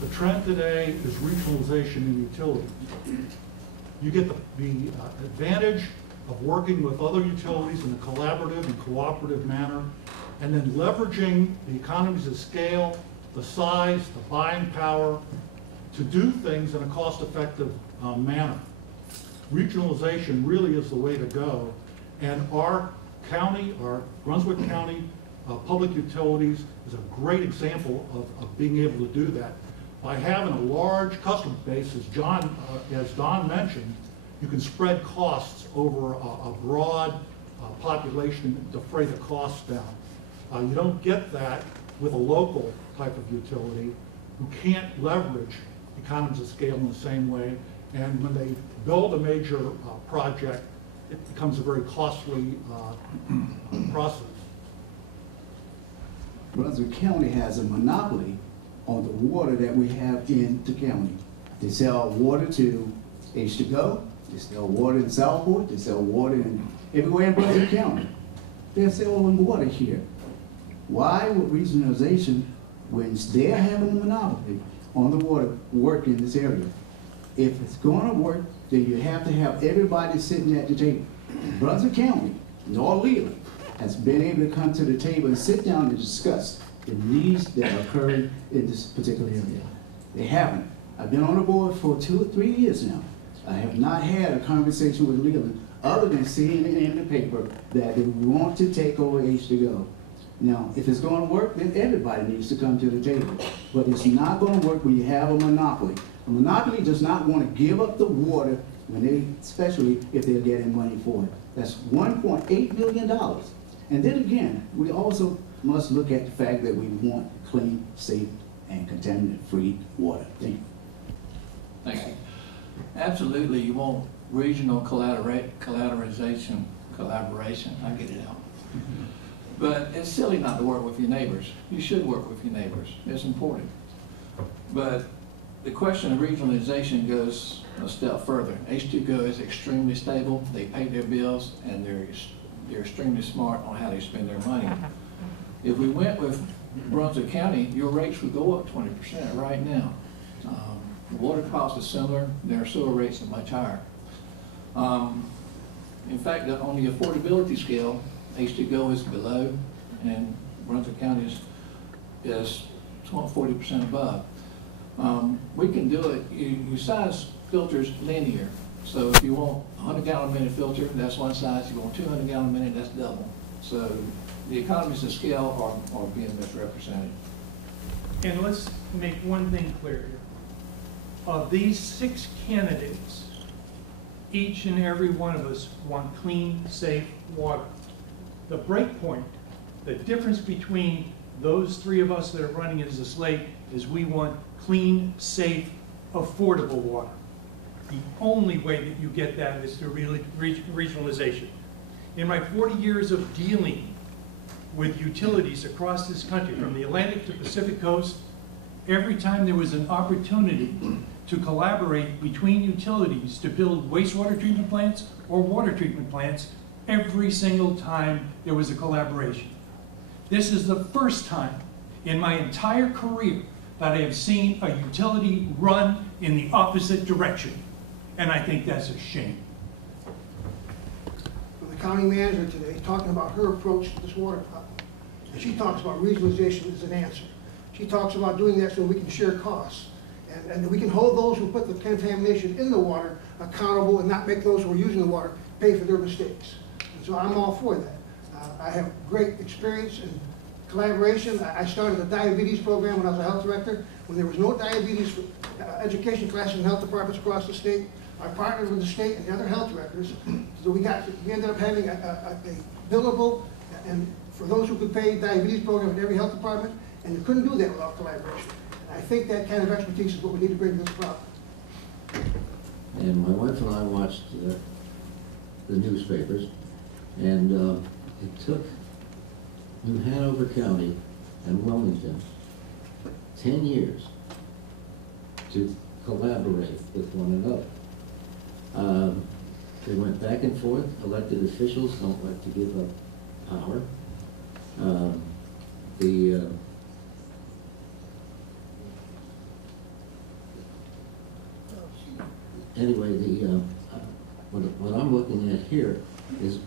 The trend today is regionalization in utilities. You get the advantage of working with other utilities in a collaborative and cooperative manner, and then leveraging the economies of scale, the size, the buying power to do things in a cost-effective manner. Regionalization really is the way to go, and our county, our Brunswick County Public Utilities is a great example of being able to do that. By having a large customer base, as Don mentioned, you can spread costs over a broad population and defray the costs down. You don't get that with a local type of utility who can't leverage economies of scale in the same way, and when they build a major project, it becomes a very costly process. Brunswick County has a monopoly on the water that we have in the county. They sell water to H2Go, they sell water in Southport, they sell water in everywhere in Brunswick County. They're selling water here. Why would regionalization, when they're having a monopoly on the water, work in this area? If it's going to work, then you have to have everybody sitting at the table. Brunswick County, nor Leland, has been able to come to the table and sit down and discuss the needs that are occurring in this particular area. They haven't. I've been on the board for 2 or 3 years now. I have not had a conversation with Leland other than seeing it in the paper that they want to take over H2Go. Now, if it's going to work, then everybody needs to come to the table. But it's not going to work when you have a monopoly. A monopoly does not want to give up the water when they, especially if they're getting money for it. That's $1.8 billion. And then again, we also must look at the fact that we want clean, safe, and contaminant-free water. Thank you. Thank you. Absolutely, you want regional collaboration, I get it out. But it's silly not to work with your neighbors. You should work with your neighbors. It's important. But the question of regionalization goes a step further. H2Go is extremely stable. They pay their bills, and they're extremely smart on how they spend their money. If we went with Brunswick County, your rates would go up 20% right now. The water cost is similar. Their sewer rates are much higher. In fact, on the affordability scale, H2Go is below, and Brunswick County is 40% above. We can do it. You size filters linear. So if you want a 100-gallon-a-minute filter, that's one size. If you want 200-gallon-a-minute, that's double. So the economies of scale are being misrepresented. And let's make one thing clear here. Of these 6 candidates, each and every one of us want clean, safe water. The break point, the difference between those 3 of us that are running as a slate is we want clean, safe, affordable water. The only way that you get that is through regionalization. In my 40 years of dealing with utilities across this country, from the Atlantic to Pacific coast, every time there was an opportunity to collaborate between utilities to build wastewater treatment plants or water treatment plants, every single time there was a collaboration. This is the first time in my entire career that I have seen a utility run in the opposite direction, and I think that's a shame. The county manager today talking about her approach to this water problem, and she talks about regionalization as an answer. She talks about doing that so we can share costs, and we can hold those who put the contamination in the water accountable and not make those who are using the water pay for their mistakes. And so I'm all for that. I have great experience in collaboration. I started a diabetes program when I was a health director. When there was no diabetes education classes in health departments across the state, I partnered with the state and the other health directors. So we ended up having a billable, and for those who could pay, diabetes program in every health department, and you couldn't do that without collaboration. And I think that kind of expertise is what we need to bring to this problem. And my wife and I watched the newspapers, and it took New Hanover County and Wilmington 10 years to collaborate with one another. They went back and forth. Elected officials don't like to give up power. anyway, what I'm looking at here is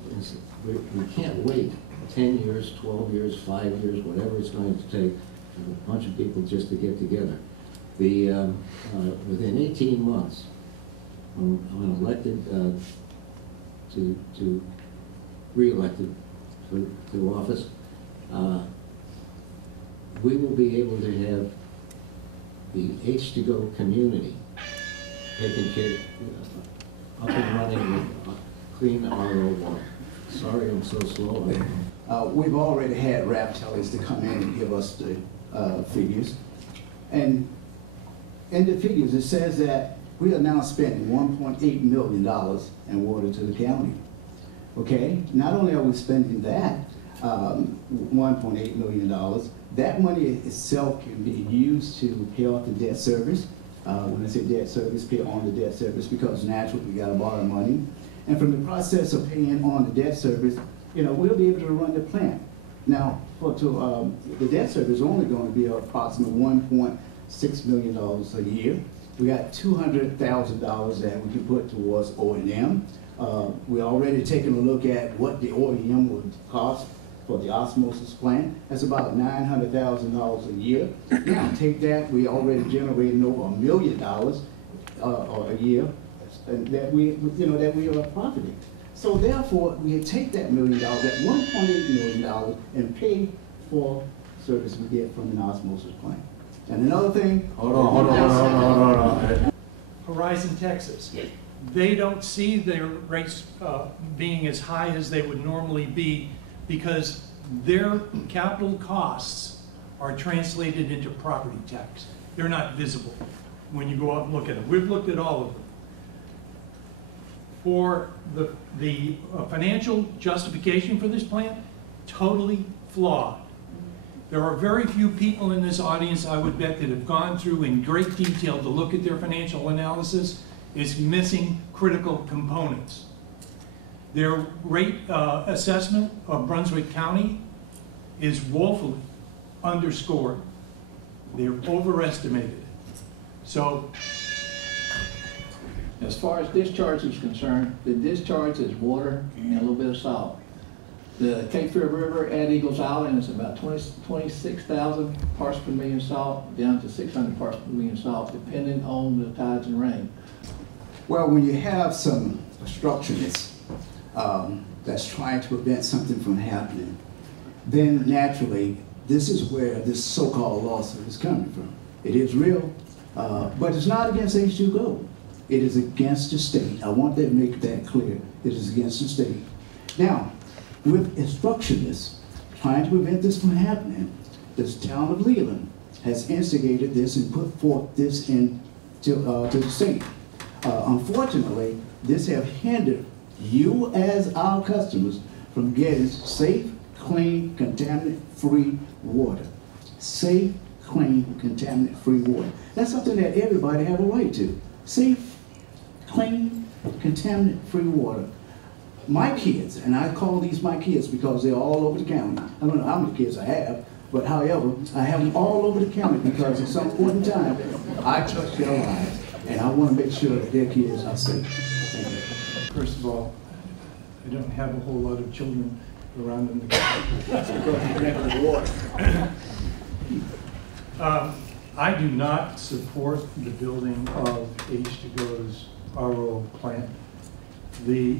we can't wait 10 years, 12 years, 5 years, whatever it's going to take for a bunch of people just to get together. Within 18 months, when elected to re-elected to office, we will be able to have the H2Go community taken care, up and running with clean RO water. Sorry I'm so slow. We've already had rap tellers to come in and give us the figures. And in the figures, it says that we are now spending $1.8 million in water to the county. Okay, not only are we spending that, $1.8 million, that money itself can be used to pay off the debt service. When I say debt service, pay on the debt service, because naturally we gotta borrow money. And from the process of paying on the debt service, you know, we'll be able to run the plant. Now, the debt service is only going to be approximately $1.6 million a year. We got $200,000 that we can put towards O&M. We're already taking a look at what the O&M would cost for the osmosis plant. That's about $900,000 a year. Now, take that, we already generating over $1 million a year, and that we are profiting. So therefore, we take that $1 million, that $1.8 million, and pay for service we get from an osmosis plant. And another thing. Hold on. Horizon, Texas. They don't see their rates being as high as they would normally be because their capital costs are translated into property tax. They're not visible when you go out and look at them. We've looked at all of them. For the financial justification for this plant, totally flawed. There are very few people in this audience, I would bet, that have gone through in great detail to look at their financial analysis. It's missing critical components. Their rate assessment of Brunswick County is woefully underscored. They're overestimated. So, as far as discharge is concerned, the discharge is water and a little bit of salt. The Cape Fear River at Eagles Island is about 26,000 parts per million salt, down to 600 parts per million salt, depending on the tides and rain. Well, when you have some obstructionists that's trying to prevent something from happening, then naturally, this is where this so-called lawsuit is coming from. It is real, but it's not against H2Go. It is against the state. I want to make that clear. It is against the state. Now, with obstructionists trying to prevent this from happening, this town of Leland has instigated this and put forth this to the state. Unfortunately, this has hindered you as our customers from getting safe, clean, contaminant-free water. Safe, clean, contaminant-free water. That's something that everybody have a right to. Safe, clean, contaminant-free water. My kids, and I call these my kids because they're all over the county. I don't know how many kids I have, but however, I have them all over the county because at some point in time, I touch their lives, and I want to make sure that their kids are safe. Thank you. first of all, I don't have a whole lot of children around in the county. I do not support the building of H2Go's RO plant. The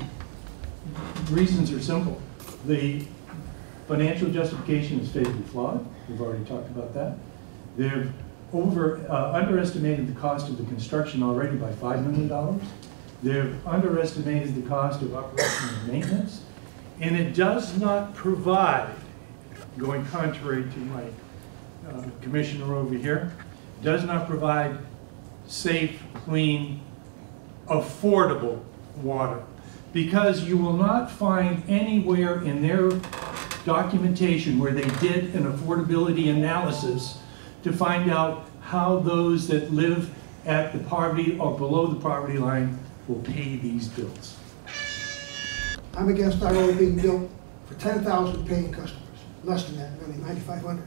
reasons are simple. The financial justification is fatally flawed. We've already talked about that. They've underestimated the cost of the construction already by $5 million. They've underestimated the cost of operation and maintenance. And it does not provide, going contrary to my commissioner over here, does not provide safe, clean, affordable water. Because you will not find anywhere in their documentation where they did an affordability analysis to find out how those that live at the poverty or below the poverty line will pay these bills. I'm against our road being built for 10,000 paying customers, less than that, really, 9,500.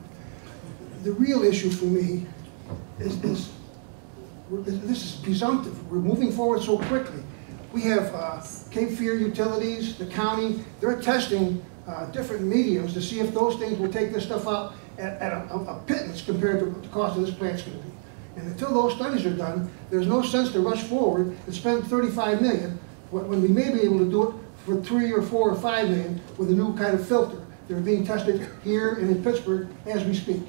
The real issue for me is This is presumptive. We're moving forward so quickly. We have Cape Fear Utilities, the county, they're testing different mediums to see if those things will take this stuff out at a pittance compared to what the cost of this plant's going to be. And until those studies are done, there's no sense to rush forward and spend 35 million when we may be able to do it for 3 or 4 or 5 million with a new kind of filter. They're being tested here and in Pittsburgh as we speak.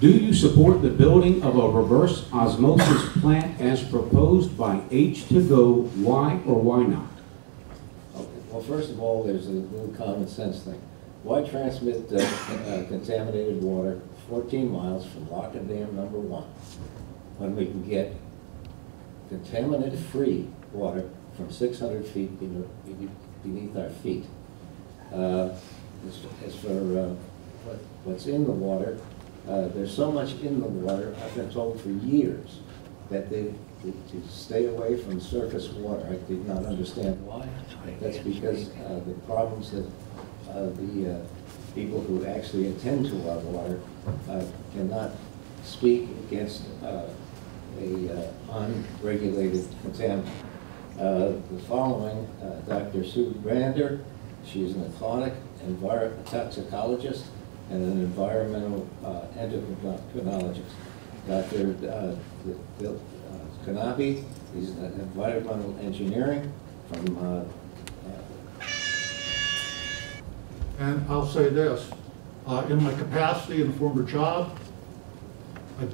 Do you support the building of a reverse osmosis plant as proposed by H2Go? Why or why not? Okay, well, first of all, there's a little common sense thing. Why transmit contaminated water 14 miles from Lock and Dam number 1 when we can get contaminant-free water from 600 feet beneath our feet? As for what's in the water, there's so much in the water, I've been told for years that to stay away from surface water. I did not understand why. That's because the problems that the people who actually attend to our water cannot speak against a unregulated contaminant. The following, Dr. Sue Brander, she's an athletic toxicologist and an environmental endocrinologist. Dr. Kanabi, he's an environmental engineering from And I'll say this, in my capacity in a former job, I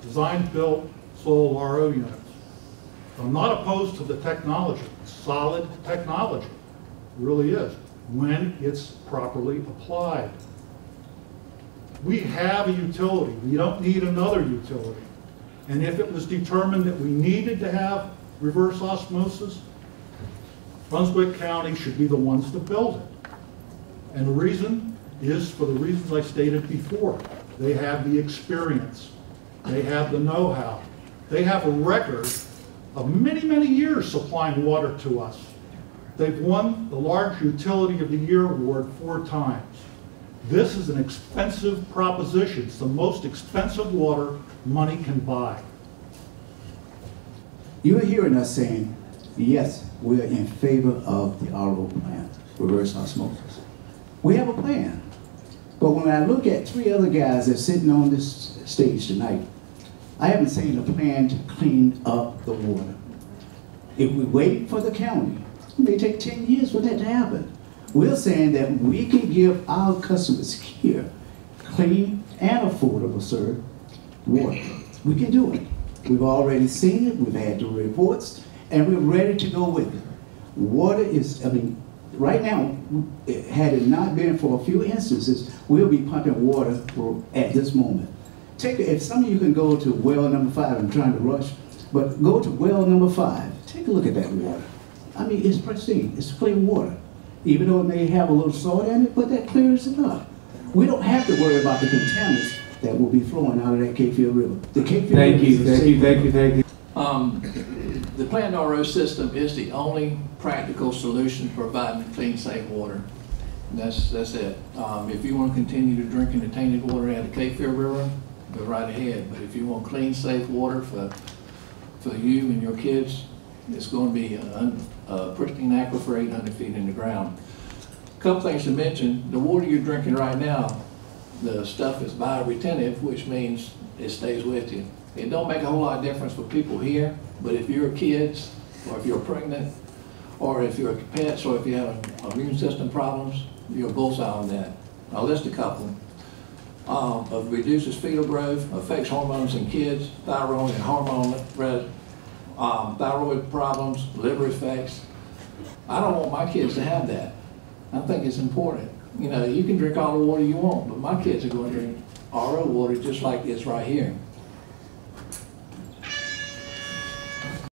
designed, built, sold RO units. I'm not opposed to the technology. It's solid technology, it really is, when it's properly applied. We have a utility. We don't need another utility. And if it was determined that we needed to have reverse osmosis, Brunswick County should be the ones to build it. And the reason is for the reasons I stated before. They have the experience. They have the know-how. They have a record of many, many years supplying water to us. They've won the Large Utility of the Year award 4 times. This is an expensive proposition. It's the most expensive water money can buy. You're hearing us saying, yes, we're in favor of the RO plant, reverse osmosis. We have a plan. But when I look at 3 other guys that's sitting on this stage tonight, I haven't seen a plan to clean up the water. If we wait for the county, it may take 10 years for that to happen. We're saying that we can give our customers here clean and affordable, sir, water. We can do it. We've already seen it, we've had the reports, and we're ready to go with it. Water is, I mean, right now, had it not been for a few instances, we'll be pumping water at this moment. If some of you can go to well number 5, I'm trying to rush, but go to well number 5, take a look at that water. I mean, it's pristine, it's clean water. Even though it may have a little salt in it, but that clears it up. We don't have to worry about the contaminants that will be flowing out of that Cape Fear River. The Cape Fear River is a safe river. The planned RO system is the only practical solution to providing clean, safe water. That's it. If you want to continue to drink in the tainted water out of the Cape Fear River, go right ahead. But if you want clean, safe water for you and your kids, it's going to be a pristine aquifer 800 feet in the ground. A couple things to mention: the water you're drinking right now, the stuff is bioretentive, which means it stays with you. It don't make a whole lot of difference for people here, but if you're kids, or if you're pregnant, or if you're pets, or if you have immune system problems, you're a bullseye on that. I'll list a couple. Of reduces fetal growth, affects hormones in kids, thyroid and hormone thyroid problems, liver effects. I don't want my kids to have that. I think it's important. You know, you can drink all the water you want, but my kids are going to drink RO water just like this right here.